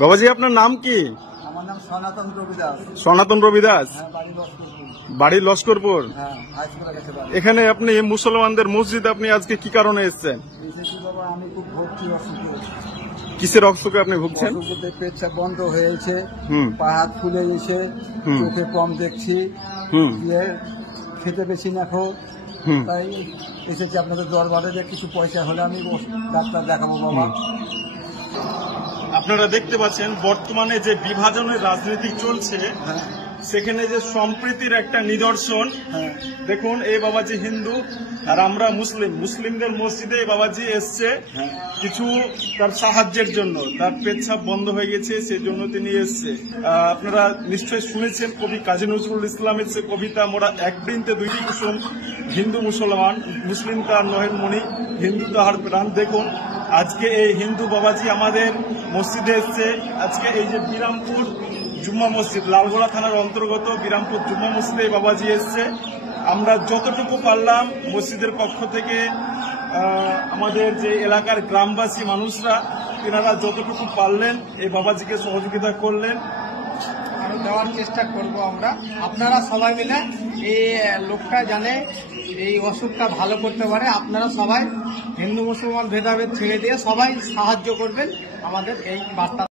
বাবাজি আপনার নাম কি? আমার নাম সনাতন রবি দাস। সনাতন রবি দাস, বাড়ি লস্করপুর। এখানে এখানে আপনি মুসলমানদের মসজিদে আপনি আজকে কি কারণে এসেছেন? বাবা আমি খুব ভর্তি অসুখে। কিসের অসুখে আপনি ভুগছেন? পেটটা বন্ধ হয়েছে, পা হাত ফুলে গেছে, চোখে কম দেখছি, খেতে বেশি না খো, তাই এসেছি আপনাদের দরবারে যে কিছু পয়সা হলে আমি ডাক্তার দেখাবো বাবা। আপনারা দেখতে পাচ্ছেন বর্তমানে যে বিভাজনের রাজনীতি চলছে, সেখানে যে সম্প্রীতির একটা নিদর্শন। দেখুন এই বাবাজি হিন্দু আর আমরা মুসলিম, মুসলিমদের মসজিদে এই বাবাজি এসছে কিছু তার সাহায্যের জন্য। তার পেচ্ছাপ বন্ধ হয়ে গেছে, সেই জন্য তিনি এসছে। আপনারা নিশ্চয়ই শুনেছেন কবি কাজী নজরুল ইসলামের যে কবিতা, মোরা এক বৃন্তে দুইটি কুসুম, হিন্দু মুসলমান, মুসলিম তার নহেন মণি, হিন্দু তাহার প্রাণ। দেখুন আজকে এই হিন্দু বাবাজি আমাদের মসজিদে এসছে। আজকে এই যে বিরামপুর জুম্মা মসজিদ, লালগোলা থানার অন্তর্গত বিরামপুর জুম্মা মসজিদে বাবাজি এসছে। আমরা যতটুকু পারলাম মসজিদের পক্ষ থেকে, আমাদের যে এলাকার গ্রামবাসী মানুষরা, তেনারা যতটুকু পারলেন এই বাবাজিকে সহযোগিতা করলেন। আরো দেওয়ার চেষ্টা করব আমরা। আপনারা সবাই মিলে এই লোকটা জানে এই অসুখটা ভালো করতে পারে। আপনারা সবাই হিন্দু মুসলমান ভেদাভেদ ছেড়ে দিয়ে সবাই সাহায্য করবেন আমাদের এই বার্তা।